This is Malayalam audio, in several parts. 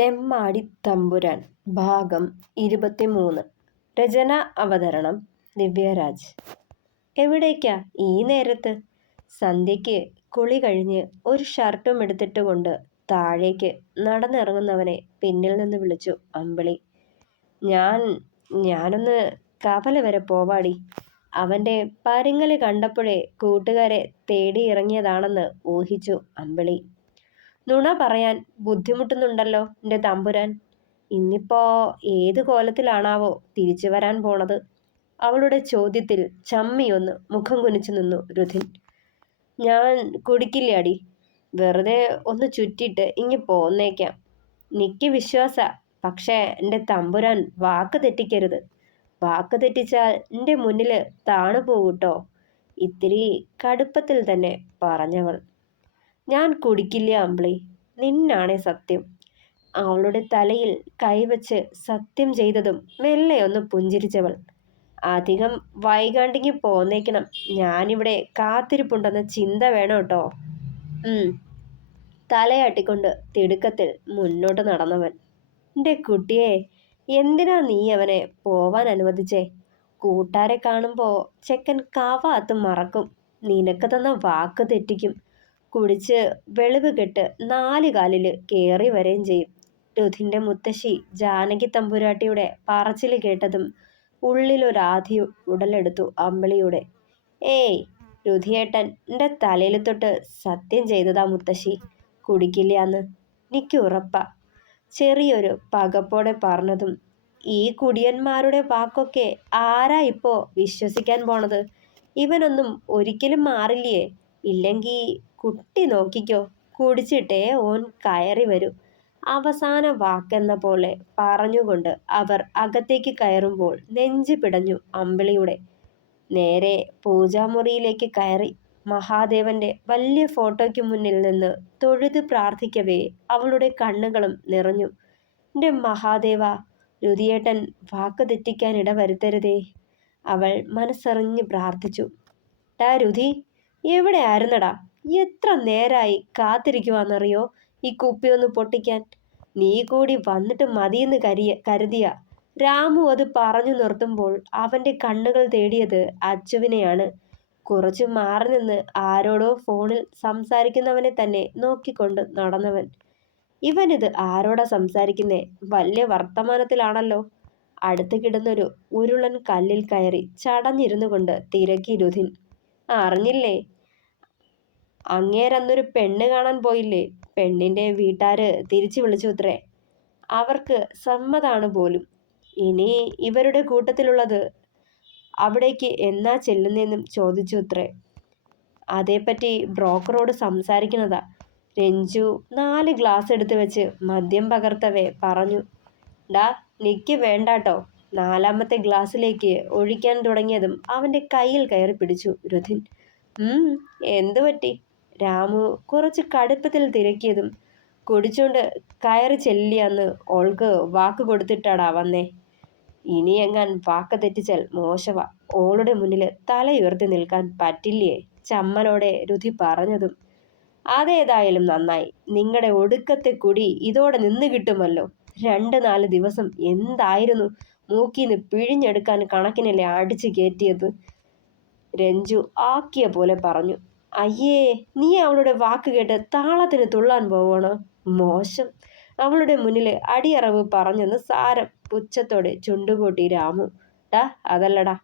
തെമ്മാടി തമ്പുരാൻ ഭാഗം 23. രചന അവതരണം ദിവ്യരാജ്. എവിടേക്കാ ഈ നേരത്ത്? സന്ധ്യയ്ക്ക് കുളി കഴിഞ്ഞ് ഒരു ഷർട്ടും എടുത്തിട്ട് കൊണ്ട് താഴേക്ക് നടന്നിറങ്ങുന്നവനെ പിന്നിൽ നിന്ന് വിളിച്ചു അമ്പിളി. ഞാനൊന്ന് കവല വരെ പോവാടി. അവൻ്റെ പരുങ്ങല് കണ്ടപ്പോഴേ കൂട്ടുകാരെ തേടി ഇറങ്ങിയതാണെന്ന് ഊഹിച്ചു അമ്പിളി. നുണ പറയാൻ ബുദ്ധിമുട്ടുന്നുണ്ടല്ലോ എൻ്റെ തമ്പുരാൻ. ഇന്നിപ്പോ ഏത് കോലത്തിലാണാവോ തിരിച്ചു വരാൻ പോണത്? അവളുടെ ചോദ്യത്തിൽ ചമ്മിയൊന്ന് മുഖം കുനിച്ചു നിന്നു രുധിൻ. ഞാൻ കുടിക്കില്ലാടി. വെറുതെ ഒന്ന് ചുറ്റിയിട്ട് ഇങ്ങി പോന്നേക്കാം. നിക്ക് വിശ്വാസ. പക്ഷേ എൻ്റെ തമ്പുരാൻ വാക്ക് തെറ്റിക്കരുത്. വാക്ക് തെറ്റിച്ചാൽ എൻ്റെ മുന്നിൽ താണു പോകൂട്ടോ. ഇത്തിരി കടുപ്പത്തിൽ തന്നെ പറഞ്ഞവൾ. ഞാൻ കുടിക്കില്ല അമ്പിളി. നിന്നാണേ സത്യം. അവളുടെ തലയിൽ കൈവച്ച് സത്യം ചെയ്തതും മെല്ലെയൊന്ന് പുഞ്ചിരിച്ചവൾ. അധികം വൈകാണ്ടിങ്ങി പോന്നേക്കണം. ഞാനിവിടെ കാത്തിരിപ്പുണ്ടെന്ന ചിന്ത വേണം കേട്ടോ. തലയാട്ടിക്കൊണ്ട് തിടുക്കത്തിൽ മുന്നോട്ട് നടന്നവൻ. എൻ്റെ കുട്ടിയെ, എന്തിനാ നീ അവനെ പോവാൻ അനുവദിച്ചേ? കൂട്ടാരെ കാണുമ്പോൾ ചെക്കൻ കാവാത്ത് മറക്കും. നിനക്ക് തന്ന വാക്ക് തെറ്റിക്കും. കുടിച്ച് വെളിവ് കെട്ട് 4 കാലിൽ കയറി വരെയും ചെയ്യും. രുധിൻ്റെ മുത്തശ്ശി ജാനകി തമ്പുരാട്ടിയുടെ പറച്ചിൽ കേട്ടതും ഉള്ളിലൊരാധി ഉടലെടുത്തു അമ്പിളിയുടെ. ഏയ് രുധിയേട്ടൻ എൻ്റെ തലയിൽ തൊട്ട് സത്യം ചെയ്തതാ മുത്തശ്ശി, കുടിക്കില്ലാന്ന്. എനിക്ക് ഉറപ്പാ. ചെറിയൊരു പകപ്പോടെ പറഞ്ഞതും ഈ കുടിയന്മാരുടെ വാക്കൊക്കെ ആരാ ഇപ്പോൾ വിശ്വസിക്കാൻ പോണത്? ഇവനൊന്നും ഒരിക്കലും മാറില്ലേ? ഇല്ലെങ്കിൽ കുട്ടി നോക്കിക്കോ, കുടിച്ചിട്ടേ ഓൻ കയറി വരൂ. അവസാന വാക്കെന്ന പോലെ പറഞ്ഞുകൊണ്ട് അവർ അകത്തേക്ക് കയറുമ്പോൾ നെഞ്ചു പിടഞ്ഞു അമ്പിളിയുടെ. നേരെ പൂജാമുറിയിലേക്ക് കയറി മഹാദേവന്റെ വലിയ ഫോട്ടോയ്ക്ക് മുന്നിൽ നിന്ന് തൊഴുത് പ്രാർത്ഥിക്കവേ അവളുടെ കണ്ണുകളും നിറഞ്ഞു. എൻ്റെ മഹാദേവ, രുധിയേട്ടൻ വാക്ക് തെറ്റിക്കാൻ ഇടവരുത്തരുതേ, അവൾ മനസ്സറിഞ്ഞ് പ്രാർത്ഥിച്ചു. ടാ രുധി, എവിടെ ആയിരുന്നടാ? എത്ര നേരായി കാത്തിരിക്കുവാന്നറിയോ ഈ കുപ്പിയൊന്ന് പൊട്ടിക്കാൻ? നീ കൂടി വന്നിട്ട് മതിയെന്ന് കരുതിയ. രാമു അത് പറഞ്ഞു നിർത്തുമ്പോൾ അവൻ്റെ കണ്ണുകൾ തേടിയത് അച്ചുവിനെയാണ്. കുറച്ചു മാറി നിന്ന് ആരോടോ ഫോണിൽ സംസാരിക്കുന്നവനെ തന്നെ നോക്കിക്കൊണ്ട് നടന്നവൻ. ഇവനിത് ആരോടാ സംസാരിക്കുന്നേ? വലിയ വർത്തമാനത്തിലാണല്ലോ. അടുത്ത് കിടന്നൊരു ഉരുളൻ കല്ലിൽ കയറി ചടഞ്ഞിരുന്നു കൊണ്ട് തിരക്കി രുധിൻ. അറിഞ്ഞില്ലേ? അങ്ങേരന്നൊരു പെണ്ണ് കാണാൻ പോയില്ലേ? പെണ്ണിൻ്റെ വീട്ടുകാര് തിരിച്ചു വിളിച്ചു അത്രേ. അവർക്ക് സമ്മതാണ് പോലും. ഇനി ഇവരുടെ കൂട്ടത്തിലുള്ളത് അവിടേക്ക് എന്നാ ചെല്ലുന്നതെന്നും ചോദിച്ചു അത്രേ. അതേപ്പറ്റി ബ്രോക്കറോട് സംസാരിക്കുന്നതാ. രഞ്ജു 4 ഗ്ലാസ് എടുത്ത് വെച്ച് മദ്യം പകർത്തവേ പറഞ്ഞു. ഡാ നിക്ക് വേണ്ടാട്ടോ. 4ാമത്തെ ഗ്ലാസ്സിലേക്ക് ഒഴിക്കാൻ തുടങ്ങിയതും അവൻ്റെ കയ്യിൽ കയറി പിടിച്ചു രുധിൻ. എന്തു പറ്റി? രാമു കുറച്ച് കടുപ്പത്തിൽ തിരക്കിയതും. കുടിച്ചുകൊണ്ട് കയറി ചെല്ലിയാന്ന് ഓൾക്ക് വാക്ക് കൊടുത്തിട്ടാടാ വന്നേ. ഇനി എങ്ങാൻ വാക്ക് തെറ്റിച്ചാൽ മോശവാ. ഓളുടെ മുന്നിൽ തലയുയർത്തി നിൽക്കാൻ പറ്റില്ലേ? ചമ്മലോടെ രുധി പറഞ്ഞതും. അതേതായാലും നന്നായി. നിങ്ങളുടെ ഒടുക്കത്തെ കുടി ഇതോടെ നിന്ന് കിട്ടുമല്ലോ. 2-4 ദിവസം എന്തായിരുന്നു മൂക്കിന്ന് പിഴിഞ്ഞെടുക്കാൻ കണക്കിനല്ലേ അടിച്ചു കയറ്റിയത്? രഞ്ജു ആക്കിയ പോലെ പറഞ്ഞു. അയ്യേ, നീ അവളുടെ വാക്ക് കേട്ട് താളത്തിന് തുള്ളാൻ പോവണോ? മോശം. അവളുടെ മുന്നിൽ അടിയറവ് പറഞ്ഞെന്ന് സാരം. പുച്ഛത്തോടെ ചുണ്ടുകൂട്ടി രാമു. ടാ അതല്ലടാ,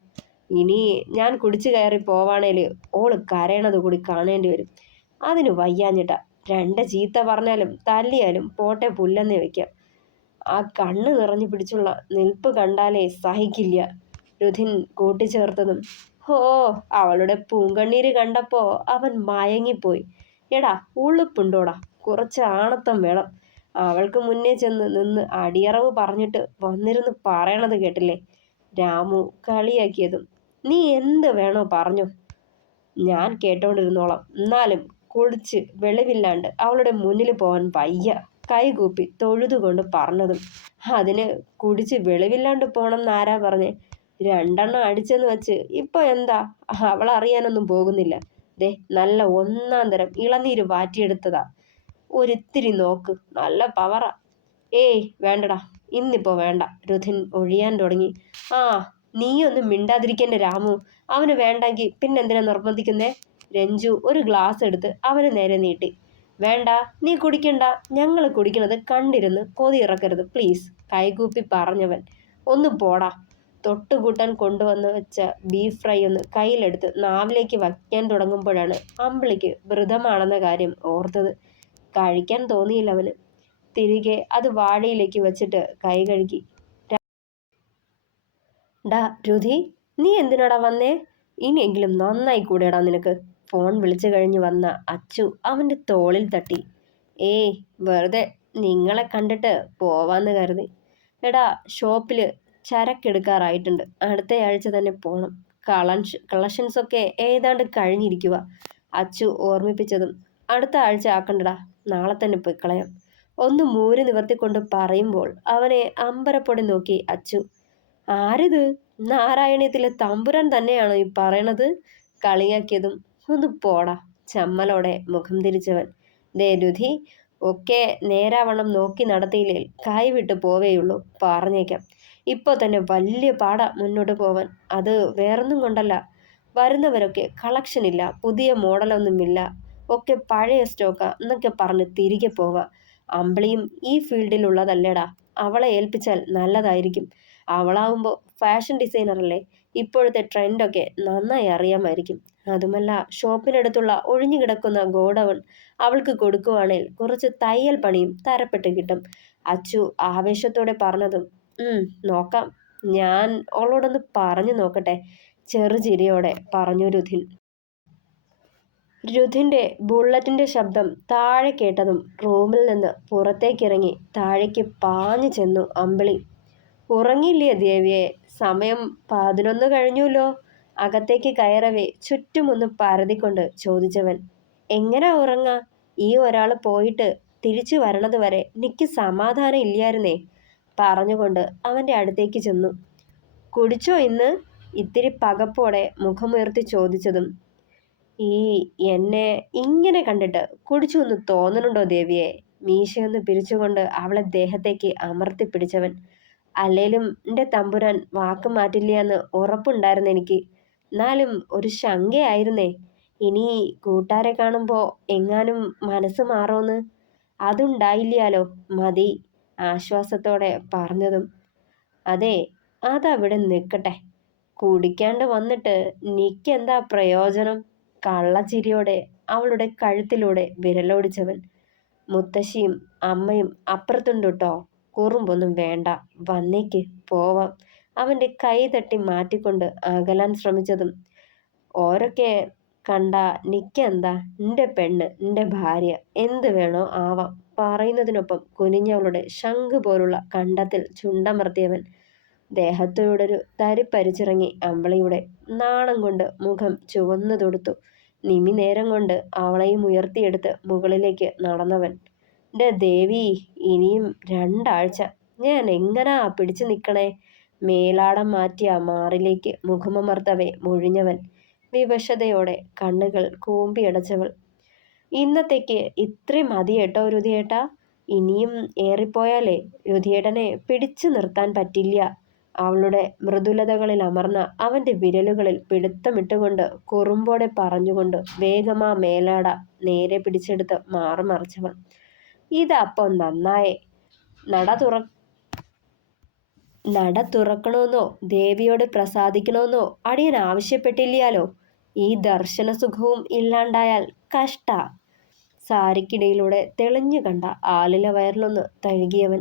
ഇനി ഞാൻ കുടിച്ചു കയറി പോവാണേല് ഓള് കരയണത് കൂടി കാണേണ്ടി വരും. അതിന് വയ്യാഞ്ഞിട്ടാ. 2 ചീത്ത പറഞ്ഞാലും തല്ലിയാലും പോട്ടെ പുല്ലെന്നേ വയ്ക്കാം. ആ കണ്ണ് നിറഞ്ഞു പിടിച്ചുള്ള നിൽപ്പ് കണ്ടാലേ സഹിക്കില്ല, രുധിൻ കൂട്ടിച്ചേർത്തതും. ഓ, അവളുടെ പൂങ്കണ്ണീര് കണ്ടപ്പോ അവൻ മയങ്ങിപ്പോയി. എടാ ഉളുപ്പുണ്ടോടാ? കുറച്ച് ആണത്തം വേണം. അവൾക്ക് മുന്നേ ചെന്ന് നിന്ന് അടിയറവ് പറഞ്ഞിട്ട് വന്നിരുന്ന് പറയണത് കേട്ടില്ലേ? രാമു കളിയാക്കിയതും. നീ എന്ത് വേണോ പറഞ്ഞോ, ഞാൻ കേട്ടോണ്ടിരുന്നോളാം. എന്നാലും കുളിച്ച് വെളിവില്ലാണ്ട് അവളുടെ മുന്നിൽ പോവാൻ വയ്യ, കൈകൂപ്പി തൊഴുതുകൊണ്ട് പറഞ്ഞതും. അതിന് കുടിച്ച് വെളിവില്ലാണ്ട് പോണം എന്നാരാ പറഞ്ഞേ? 2 എണ്ണം അടിച്ചെന്ന് വെച്ച് ഇപ്പൊ എന്താ? അവൾ അറിയാനൊന്നും പോകുന്നില്ല. ദേ നല്ല 1-ാം തരം ഇളനീര് വാറ്റിയെടുത്തതാ. ഒരിത്തിരി നോക്ക്, നല്ല പവറാ. ഏയ് വേണ്ടടാ, ഇന്നിപ്പോ വേണ്ട. രുധിൻ ഒഴിയാൻ തുടങ്ങി. ആ, നീയൊന്നും മിണ്ടാതിരിക്കന്നെ രാമു. അവന് വേണ്ടെങ്കിൽ പിന്നെന്തിനാ നിർബന്ധിക്കുന്നേ? രഞ്ജു ഒരു ഗ്ലാസ് എടുത്ത് അവന് നേരെ നീട്ടി. വേണ്ട, നീ കുടിക്കണ്ട. ഞങ്ങൾ കുടിക്കണത് കണ്ടിരുന്ന് കൊതി ഇറക്കരുത് പ്ലീസ്, കൈകൂപ്പി പറഞ്ഞവൻ. ഒന്ന് പോടാ. തൊട്ടുകൂട്ടാൻ കൊണ്ടുവന്ന് വെച്ച ബീഫ് ഫ്രൈ ഒന്ന് കയ്യിലെടുത്ത് നാവിലേക്ക് വയ്ക്കാൻ തുടങ്ങുമ്പോഴാണ് അമ്പിളിക്ക് വ്രതമാണെന്ന കാര്യം ഓർത്തത്. കഴിക്കാൻ തോന്നിയില്ല അവന്. തിരികെ അത് വാഴയിലേക്ക് വെച്ചിട്ട് കൈ കഴുകി. ഡാ രുധി, നീ എന്തിനാടാ വന്നേ? ഇനിയെങ്കിലും നന്നായി കൂടെടാ നിനക്ക്. ഫോൺ വിളിച്ചു കഴിഞ്ഞ് വന്ന അച്ചു അവൻ്റെ തോളിൽ തട്ടി. ഏയ് വെറുതെ നിങ്ങളെ കണ്ടിട്ട് പോവാന്ന് കരുതി. എടാ, ഷോപ്പിൽ ചരക്കെടുക്കാറായിട്ടുണ്ട്. അടുത്തയാഴ്ച തന്നെ പോണം. കളക്ഷൻസൊക്കെ ഏതാണ്ട് കഴിഞ്ഞിരിക്കുക. അച്ചു ഓർമ്മിപ്പിച്ചതും അടുത്ത ആഴ്ച ആക്കണ്ടടാ, നാളെ തന്നെ പോയി കളയാം. ഒന്ന് മൂരി നിവർത്തിക്കൊണ്ട് പറയുമ്പോൾ അവനെ അമ്പരപ്പൊടി നോക്കി അച്ചു. ആരിത്? നാരായണീയത്തിലെ തമ്പുരാൻ തന്നെയാണോ ഈ പറയണത്? കളിയാക്കിയതും ഒന്ന് പോടാ, ചമ്മലോടെ മുഖം തിരിച്ചവൻ. ദേ രുധി, ഒക്കെ നേരാവണ്ണം നോക്കി നടത്തിയില്ലേ കൈവിട്ട് പോവേയുള്ളൂ, പറഞ്ഞേക്കാം. ഇപ്പോൾ തന്നെ വലിയ പാടാ മുന്നോട്ട് പോവാൻ. അത് വേറൊന്നും കൊണ്ടല്ല, വരുന്നവരൊക്കെ കളക്ഷൻ ഇല്ല, പുതിയ മോഡലൊന്നുമില്ല, ഒക്കെ പഴയ സ്റ്റോക്കാ എന്നൊക്കെ പറഞ്ഞ് തിരികെ പോവാ. അമ്പിളിയും ഈ ഫീൽഡിലുള്ളതല്ലേടാ, അവളെ ഏൽപ്പിച്ചാൽ നല്ലതായിരിക്കും. അവളാവുമ്പോൾ ഫാഷൻ ഡിസൈനറല്ലേ, ഇപ്പോഴത്തെ ട്രെൻഡൊക്കെ നന്നായി അറിയാമായിരിക്കും. അതുമല്ല, ഷോപ്പിനടുത്തുള്ള ഒഴിഞ്ഞു കിടക്കുന്ന ഗോഡൗൺ അവൾക്ക് കൊടുക്കുവാണേൽ കുറച്ച് തയ്യൽ പണിയും തരപ്പെട്ട് കിട്ടും. അച്ചു ആവേശത്തോടെ പറഞ്ഞതും നോക്കാം, ഞാൻ അവളോടൊന്ന് പറഞ്ഞു നോക്കട്ടെ, ചെറുചിരിയോടെ പറഞ്ഞു രുധിൻ. രുധിൻ്റെ ബുള്ളറ്റിൻ്റെ ശബ്ദം താഴെ കേട്ടതും റൂമിൽ നിന്ന് പുറത്തേക്കിറങ്ങി താഴേക്ക് പാഞ്ഞു ചെന്നു അമ്പിളി. ഉറങ്ങിയില്ലേ ദേവിയെ? സമയം 11 കഴിഞ്ഞുല്ലോ. അകത്തേക്ക് കയറവേ ചുറ്റുമൊന്ന് പരതിക്കൊണ്ട് ചോദിച്ചവൻ. എങ്ങനാ ഉറങ്ങാ? ഈ ഒരാൾ പോയിട്ട് തിരിച്ചു വരണത് വരെ എനിക്ക് സമാധാനം ഇല്ലായിരുന്നേ, പറഞ്ഞുകൊണ്ട് അവൻ്റെ അടുത്തേക്ക് ചെന്നു. കുടിച്ചോ ഇന്ന്? ഇത്തിരി പകപ്പോടെ മുഖമുയർത്തി ചോദിച്ചതും ഈ എന്നെ ഇങ്ങനെ കണ്ടിട്ട് കുടിച്ചു എന്ന് തോന്നണുണ്ടോ ദേവിയെ? മീശയൊന്ന് പിരിച്ചുകൊണ്ട് അവളെ ദേഹത്തേക്ക് അമർത്തി പിടിച്ചവൻ. അല്ലേലും എൻ്റെ തമ്പുരാൻ വാക്ക് മാറ്റില്ല എന്ന് ഉറപ്പുണ്ടായിരുന്നു എനിക്ക്. എന്നാലും ഒരു ശങ്കയായിരുന്നേ, ഇനി കൂട്ടാരെ കാണുമ്പോൾ എങ്ങാനും മനസ്സ് മാറോന്ന്. അതുണ്ടായില്ലാലോ, മതി, ആശ്വാസത്തോടെ പറഞ്ഞതും. അതെ, അതവിടെ നിൽക്കട്ടെ. കുടിക്കാണ്ട് വന്നിട്ട് നിക്കെന്താ പ്രയോജനം? കള്ളച്ചിരിയോടെ അവളുടെ കഴുത്തിലൂടെ വിരലോടിച്ചവൻ. മുത്തശ്ശിയും അമ്മയും അപ്പുറത്തുണ്ട് കേട്ടോ, കുറുമ്പൊന്നും വേണ്ട, വന്നേക്ക് പോവാം. അവൻ്റെ കൈ തട്ടി മാറ്റിക്കൊണ്ട് അകലാൻ ശ്രമിച്ചതും ഓരൊക്കെ കണ്ട നിക്കെന്താ, എൻ്റെ പെണ്ണ്, എൻ്റെ ഭാര്യ, എന്ത് വേണോ ആവാം, പറയുന്നതിനൊപ്പം കുനിഞ്ഞവളുടെ ശംഖ് പോലുള്ള കണ്ടത്തിൽ ചുണ്ടമർത്തിയവൻ. ദേഹത്തോടൊരു തരി പരിച്ചിറങ്ങി അമ്പിളിയുടെ. നാണം കൊണ്ട് മുഖം ചുവന്നു തൊടുത്തു. നിമി നേരം കൊണ്ട് അവളെയും ഉയർത്തിയെടുത്ത് മുകളിലേക്ക് നടന്നവൻ. എൻ്റെ ദേവി, ഇനിയും 2 ആഴ്ച ഞാൻ എങ്ങനാ പിടിച്ചു നിൽക്കണേ? മേലാടം മാറ്റിയ മാറിലേക്ക് മുഖമമർത്തവേ മൊഴിഞ്ഞവൻ. വിവശതയോടെ കണ്ണുകൾ കൂമ്പിയടച്ചവൾ. ഇന്നത്തേക്ക് ഇത്രയും മതി കേട്ടോ രുധിയേട്ടാ. ഇനിയും ഏറിപ്പോയാലേ രുധിയേട്ടനെ പിടിച്ചു നിർത്താൻ പറ്റില്ല. അവളുടെ മൃദുലതകളിൽ അമർന്ന അവൻ്റെ വിരലുകളിൽ പിടുത്തമിട്ടുകൊണ്ട് കുറുമ്പോടെ പറഞ്ഞുകൊണ്ട് വേഗമാ മേലാട നേരെ പിടിച്ചെടുത്ത് മാറുമറിച്ചവൾ. ഇതപ്പം നന്നായേ. നട തുറക്കണമെന്നോ ദേവിയോട് പ്രസാദിക്കണമെന്നോ അടിയൻ ആവശ്യപ്പെട്ടില്ലാലോ. ഈ ദർശന സുഖവും ഇല്ലാണ്ടായാൽ കഷ്ടാ. സാരിക്കിടയിലൂടെ തെളിഞ്ഞു കണ്ട ആലില വയറിലൊന്ന് തഴുകിയവൻ.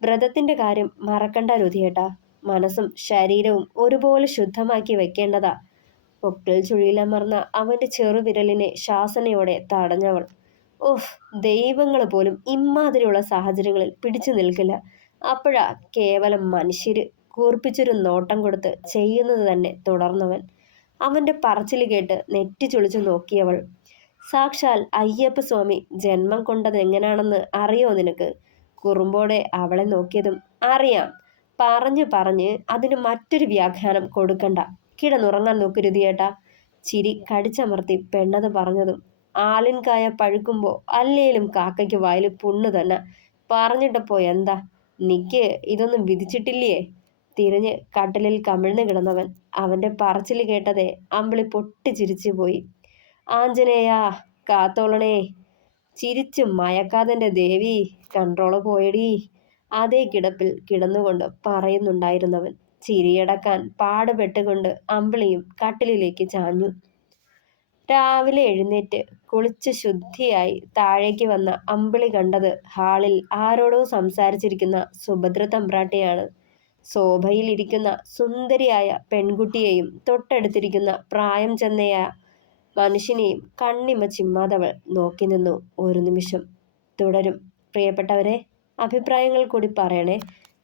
വ്രതത്തിൻ്റെ കാര്യം മറക്കണ്ട രുധിയേട്ടാ, മനസ്സും ശരീരവും ഒരുപോലെ ശുദ്ധമാക്കി വെക്കേണ്ടതാ. പൊക്കിൽ ചുഴിയിലമർന്ന അവൻ്റെ ചെറുവിരലിനെ ശാസനയോടെ തടഞ്ഞവൾ. ഓഹ്, ദൈവങ്ങൾ പോലും ഇമാതിരിയുള്ള സാഹചര്യങ്ങളിൽ പിടിച്ചു നിൽക്കില്ല. അപ്പോഴാ കേവലം മനുഷ്യര് കൂർപ്പിച്ചൊരു നോട്ടം കൊടുത്ത് ചെയ്യുന്നത് തന്നെ തുടർന്നവൻ. അവൻ്റെ പറച്ചിൽ കേട്ട് നെറ്റി ചുളിച്ചു നോക്കിയവൾ. സാക്ഷാൽ അയ്യപ്പസ്വാമി ജന്മം കൊണ്ടത് എങ്ങനെയാണെന്ന് അറിയോ നിനക്ക്? കുറുമ്പോടെ അവളെ നോക്കിയതും അറിയാം. പറഞ്ഞ് അതിന് മറ്റൊരു വ്യാഖ്യാനം കൊടുക്കണ്ട. കിടന്നുറങ്ങാൻ നോക്കരുതിയേട്ടാ. ചിരി കടിച്ചമർത്തി പെണ്ണത് പറഞ്ഞതും ആലിൻകായ പഴുക്കുമ്പോൾ അല്ലേലും കാക്കയ്ക്ക് വായിൽ പുണ്ണ് തന്നെ. പറഞ്ഞിട്ടപ്പോ എന്താ? നിക്ക് ഇതൊന്നും വിധിച്ചിട്ടില്ലേ? തിരിഞ്ഞ് കട്ടിലിൽ കമിഴ്ന്നു കിടന്നവൻ. അവന്റെ പറച്ചില് കേട്ടതേ അമ്പിളി പൊട്ടിച്ചിരിച്ചു പോയി. ആഞ്ജനേയാ കാത്തോളണേ. ചിരിച്ചു മയക്കാതെന്റെ ദേവി, കൺട്രോള് പോയടീ. അതേ കിടപ്പിൽ കിടന്നുകൊണ്ട് പറയുന്നുണ്ടായിരുന്നവൻ. ചിരിയടക്കാൻ പാടുപെട്ടുകൊണ്ട് അമ്പിളിയും കട്ടിലിലേക്ക് ചാഞ്ഞു. രാവിലെ എഴുന്നേറ്റ് കുളിച്ച് ശുദ്ധിയായി താഴേക്ക് വന്ന അമ്പിളി കണ്ടത് ഹാളിൽ ആരോടോ സംസാരിച്ചിരിക്കുന്ന സുഭദ്ര തമ്പ്രാട്ടിയാണ്. സോഫയിൽ ഇരിക്കുന്ന സുന്ദരിയായ പെൺകുട്ടിയെയും തൊട്ടടുത്തിരിക്കുന്ന പ്രായം ചെന്നയ മനുഷ്യനെയും കണ്ണിമ ചിമ്മാതവൾ നോക്കി നിന്നു ഒരു നിമിഷം. തുടരും. പ്രിയപ്പെട്ടവരെ, അഭിപ്രായങ്ങൾ കൂടി പറയണേ.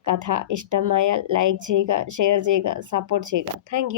കഥ ഇഷ്ടമായാൽ ലൈക്ക് ചെയ്യുക, ഷെയർ ചെയ്യുക, സപ്പോർട്ട് ചെയ്യുക. താങ്ക്